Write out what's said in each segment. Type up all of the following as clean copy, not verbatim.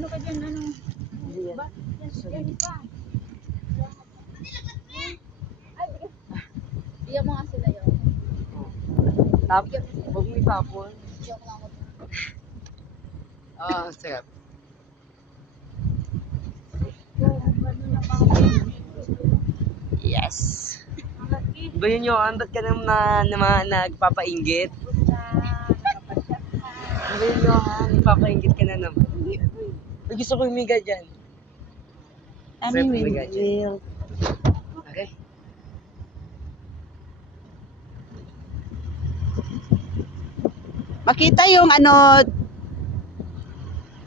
Ano ka dyan? Ano? Hindi yan. Ba? Yan pa. Ay, bigyan mo nga sila yun. Tapos, huwag mo itapon. Bigyan mo nga ako. Sarap. Yes. Ba yun yun? Ba't ka naman nagpapainggit? Ba yun yun? Nagpapainggit ka na naman. Ay, gusto ko humiga dyan. Ano Sarap yung humiga dyan. will? Okay. Makita yung ano,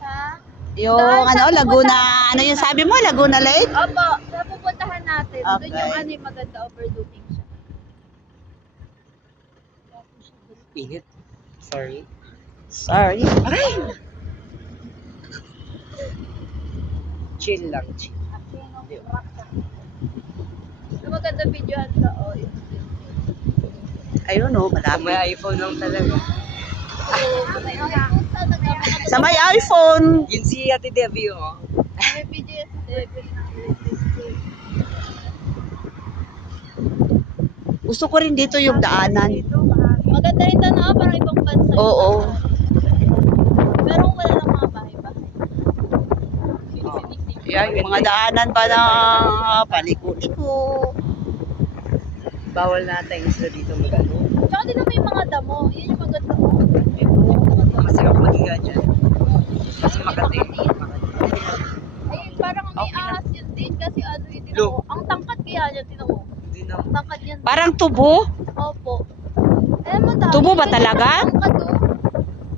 Ha? yung Doon sa ano, Laguna, ano yung sabi mo, Laguna Lake? Opo, sa pupuntahan natin. Doon Okay. yung ano yung maganda overlooking siya. Init. Sorry. Sorry. Aray! Chill lang. Chill. Yung maganda videohan ka, oh. Ayun o, Kung malapit. may iPhone lang talaga. Sa may iPhone. Yun si Ate Debbie, oh. May video yan. Gusto ko rin dito yung daanan. Maganda rin tanaw, parang ibang bansa. Oo. Pero wala lang mga bahay-bahay. Yan, yung mga daanan ba na paliko-liko. Bawal na tayong sila dito mag-ano. Tsaka din naman yung mga damo. Yun yung maganda. Masarap magiga dyan. Kasi Makati. Ay, parang may Okay na. ahas yun din kasi ano yun din Look. ako. Ang tangkad kaya niya, tinawo. Hindi na. Ang tangkad yan. Parang tubo. Opo. Alam mo dahil. Tubo ba talaga? Ang tangkad oh.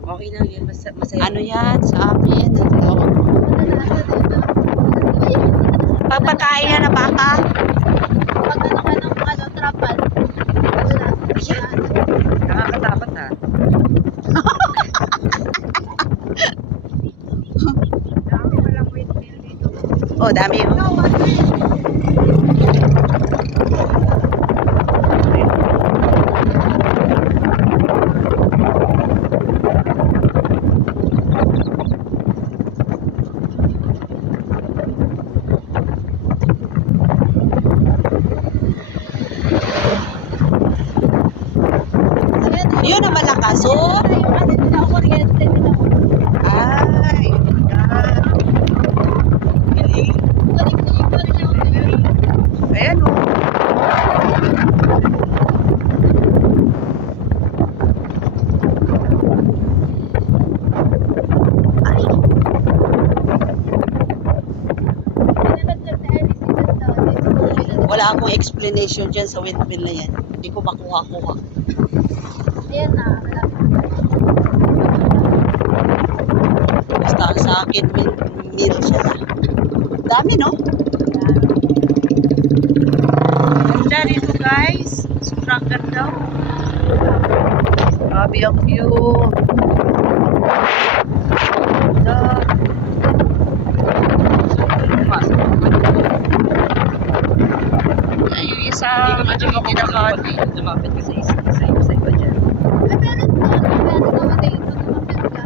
Okay lang yan. Masaya. Ano yan sa amin? Pagpakain na baka. Pag ano ka ng ano, trapal. Nakakatakot ha. Dami palang windmill dito. Oh, dami yun. Yun ang malakas, oh. Yung ano nila, kuryente nila. Ay, God. Galing. Kulik-kulik pa rin ako. Ayan, oh. Ay, Pinalaglag na Alice in the Stars. wala akong explanation dyan sa windmill na yan. Hindi ko makuha-kuha. Ayan na. Basta ang sa akin, windmill siya na. Dami, no? Ganda dito, guys. Sobrang ganda. Grabe ang view. Ganda. Ay, yung isa, hindi nakati. Lumapit ka sa iba dyan. Ay, meron doon. Meron namatay ito. Lumapit ka.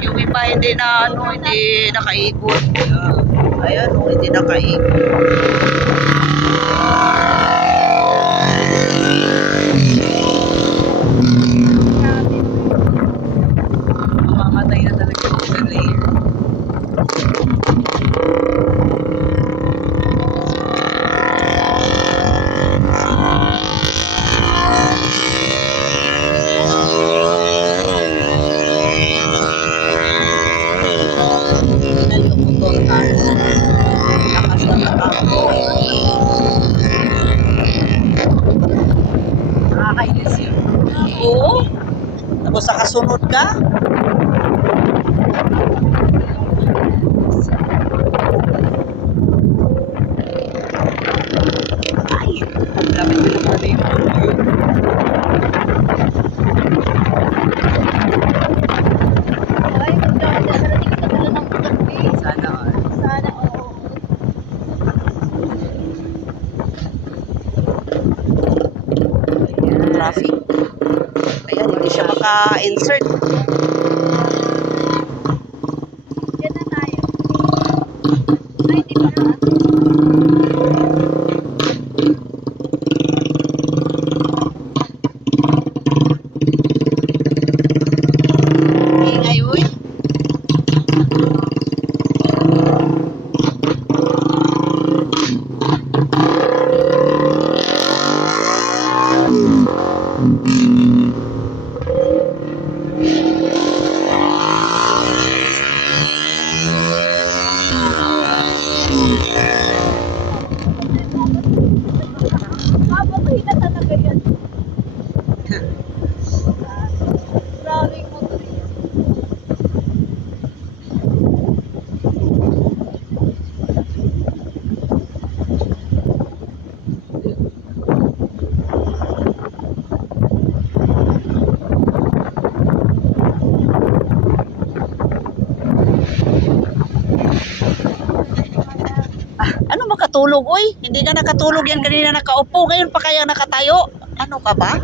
Yung iba hindi na, ano, hindi nakaikot. Ayan, oh, hindi nakaikot. Mamamatay na talaga yung isang layer. Nalukutol ka. Lakas na takbo. Nakakainis yun. Oo. Tapos nakasunod ka. Ay, Lapit ka na pala yung mundo yun. Ay, ganda. Narating ka talaga ng katabi. Sana all. Sana, oo. traffic. Ayan, hindi siya maka-insert. Yan na tayo. Ano makatulog, oy? Hindi ka nakatulog yan kanina nakaupo. Ngayon pa kaya nakatayo? Ano ka ba?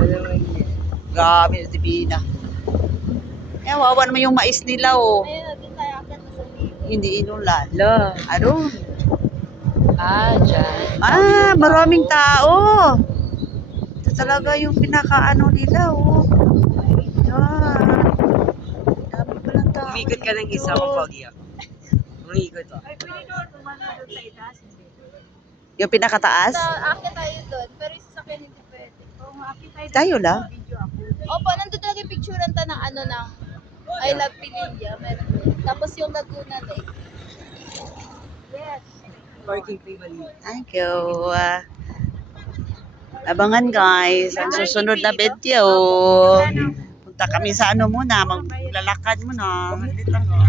Grabe si Bina. Eh, wawa naman yung mais nila, oh. Ayun, natin tayo akat na sa libo. Hindi inulan. Lo. Ano? Dyan. Maraming tao. Ito talaga yung pinakaano nila, oh. Yan. Dami palang tao. Umikot ka ng isa kung pogi ako. Umikot ako. Yung pinakataas? Akat tayo doon, pero yung sasakyan hindi pwede. Tayo lang. Opo, nandun talaga yung picturean ta ng ano ng I Love Pililla. Meron. Tapos yung Laguna Lake. Yes. Parking fee mali. Thank you. Abangan guys, ang susunod na video. Punta kami sa ano muna, maglalakad muna. Saglit lang, oh.